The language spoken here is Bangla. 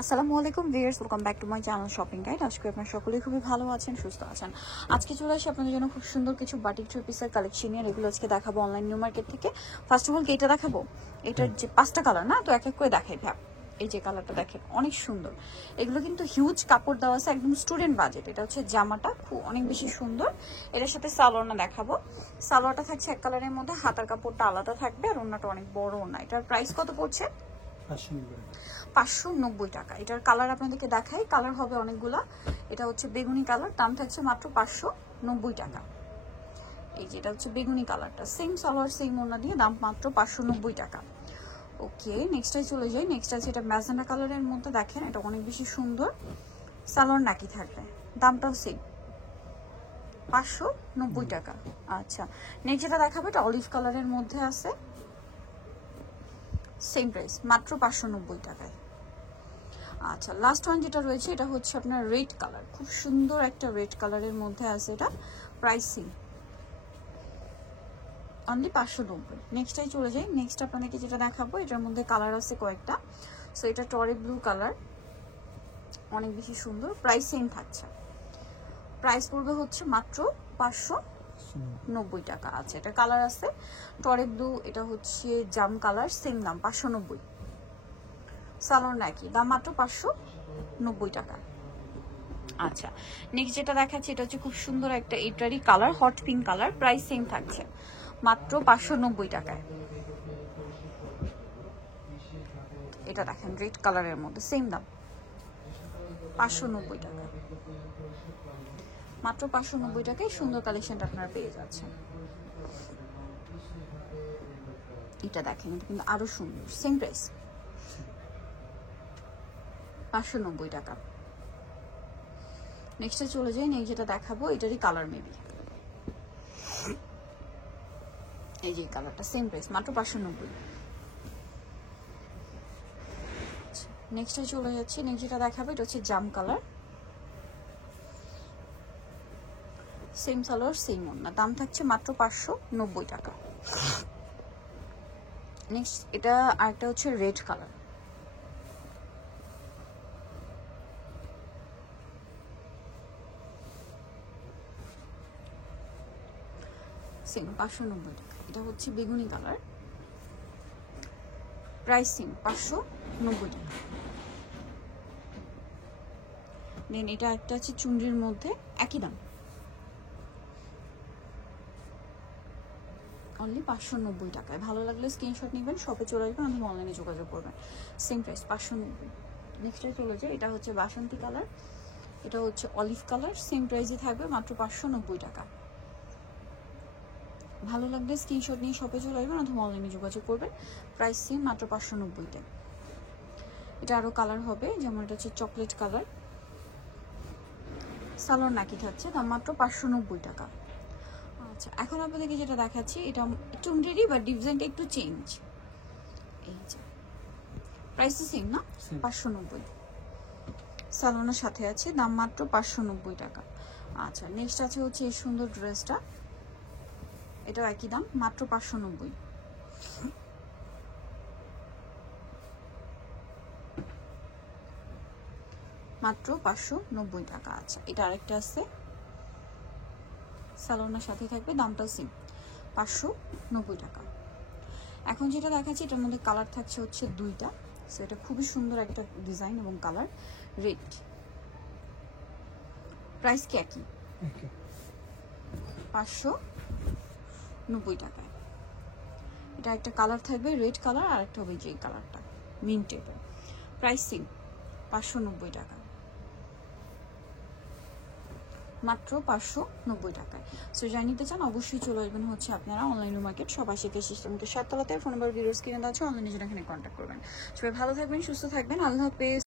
আসসালামু আলাইকুম viewers, welcome back to my channel shopping guide. আজকে আপনারা সকলেই খুবই ভালো আছেন, সুস্থ আছেন। আজকে চলে আসি আপনাদের জন্য খুব সুন্দর কিছু বাটিক থ্রি পিসের কালেকশন নিয়ে। এগুলো আজকে দেখাবো অনলাইন নিউ মার্কেট থেকে। ফার্স্ট অফ অল এটা দেখাবো, এটার যে 5টা কালার না, তো এক এক করে দেখাই ভাব। এই যে কালারটা দেখেন অনেক সুন্দর, এগুলো কিন্তু হিউজ কাপড় দেওয়া আছে, একদম স্টুডেন্ট বাজেট। এটা হচ্ছে জামাটা খুব অনেক বেশি সুন্দর। এটার সাথে সালোয়ারটা দেখাবো। সালোয়ারটা থাকছে এক কালারের মধ্যে, হাতার কাপড়টা আলাদা থাকবে, আর ওনাটা অনেক বড় ওনা। এটার প্রাইস কত পড়ছে? 590 টাকা। এটার কালার আপনাদেরকে দেখাই, কালার হবে অনেকগুলা। এটা হচ্ছে বেগুনি কালার, দাম থাকছে মাত্র 590 টাকা। এই যে এটা হচ্ছে বেগুনি কালারটা, সেম সালোয়ার সেম ওড়না দিয়ে, দাম মাত্র 590 টাকা। ওকে, নেক্সটটাই চলে যাই। নেক্সট আছে এটা ম্যাজেন্ডা কালারের মধ্যে, দেখেন এটা অনেক বেশি সুন্দর। সালোয়ার নাকি থাকবে, দামটাও সেম 590 টাকা। আচ্ছা, নেক্সট যেটা দেখাবো এটা অলিভ কালারের মধ্যে আছে, সেম প্রাইস মাত্র 590 টাকায়। আচ্ছা, লাস্ট ওয়ান যেটা রয়েছে এটা হচ্ছে আপনার রেড কালার, খুব সুন্দর একটা রেড কালারের মধ্যে আছে। এটা প্রাইসিং অনলি 590। নেক্সটটাই চলে যাই। নেক্সট আপনাদেরকে যেটা দেখাবো এটার মধ্যে কালার আছে কয়েকটা। সো এটা টরে ব্লু কালার, অনেক বেশি সুন্দর, প্রাইস সেম থাকছে। প্রাইস পড়বে হচ্ছে মাত্র 590 টাকা। আচ্ছা, এটা কালার আছে টরে ব্লু, এটা হচ্ছে জাম কালার, সেম দাম 590। সালোয়ার নাকি, দাম মাত্র 590 টাকা। আচ্ছা, নেক্সট যেটা দেখাচ্ছি এটা হচ্ছে খুব সুন্দর একটা এটারই colour, hot pink colour, price same থাকছে মাত্র 590 টাকায়। এটা দেখেন রেড কালারের মধ্যে, সেম দাম 590 টাকা। মাত্র 590 টাকায় সুন্দর কালেকশনটা আপনারা পেয়ে যাচ্ছেন। এটা দেখেন, এটা কিন্তু আরো সুন্দর, সেম প্রাইস 590 টাকা। নেক্সটে চলে যাই। নেক্সট যেটা দেখাবো এটারই কালার মেবি, এই যে কালারটা, সেম প্রাইস মাত্র 590। নেক্সটে চলে যাচ্ছি। নেক্সট যেটা দেখাবো এটা হচ্ছে জাম কালার, সেম সালোয়ার সেম ওড়না, দাম থাকছে মাত্র 590 টাকা। নেক্সট এটা আরেকটা হচ্ছে রেড কালার, সেম 590 টাকা। এটা হচ্ছে বেগুনি কালার, প্রাইস সেম 590 টাকা। দেন এটা একটা আছে চুনরির মধ্যে, একই দাম অনলি 590 টাকায়। ভালো লাগলে স্ক্রিনশট নেবেন, শপে চলে আসবেন, আমি অনলাইনে যোগাযোগ করবেন, সেম প্রাইস 590। নেক্সটে চলে যায়। এটা হচ্ছে বাসন্তী কালার, এটা হচ্ছে অলিভ কালার, সেম প্রাইসে থাকবে মাত্র 590 টাকা। ভালো লাগলে স্ক্রিনশট নিয়ে শপে চলে আসবেন অথবা অনলাইনে যোগাযোগ করবেন, প্রাইস সেম মাত্র 590-তে। এটা আরও কালার হবে, যেমন এটা হচ্ছে চকলেট কালার, সালোয়ার নাকি থাকছে, দাম মাত্র 590 টাকা। আচ্ছা, এখন আপনাদেরকে যেটা দেখাচ্ছি এটা চুনরি বা ডিজাইনটা একটু চেঞ্জ। এই যে প্রাইস সেম না, 590। সালোয়ারের সাথে আছে, দাম মাত্র 590 টাকা। আচ্ছা, নেক্সট আছে হচ্ছে এই সুন্দর ড্রেসটা, এটাও একই দাম মাত্র 590। মাত্র 590 টাকা। আচ্ছা, এটা আরেকটা আছে, সালোয়ারের সাথে থাকবে, দামটাও সেম 590 টাকা। এখন যেটা দেখাচ্ছি এটার মধ্যে কালার থাকছে হচ্ছে দুইটা। সো এটা খুবই সুন্দর একটা ডিজাইন এবং কালার, রেড। প্রাইস কি একই, 590 টাকায়। এটা একটা কালার থাকবে রেড কালার, আর একটা হবে যে কালারটা মিন্ট টাইপের, প্রাইস সেম 590 টাকা। মাত্র 590 টাকায়। সো যারা নিতে চান অবশ্যই চলে আসবেন হচ্ছে আপনারা অনলাইন মার্কেট, সবাই শিখে সিস্টেমকে 7 তলাতে। ফোন নাম্বার ভিডিওর স্ক্রিনে দেওয়া আছে, অনলাইনে যেটা এখানে কন্ট্যাক্ট করবেন। সবাই ভালো থাকবেন, সুস্থ থাকবেন, আল্লাহ হাফেজ।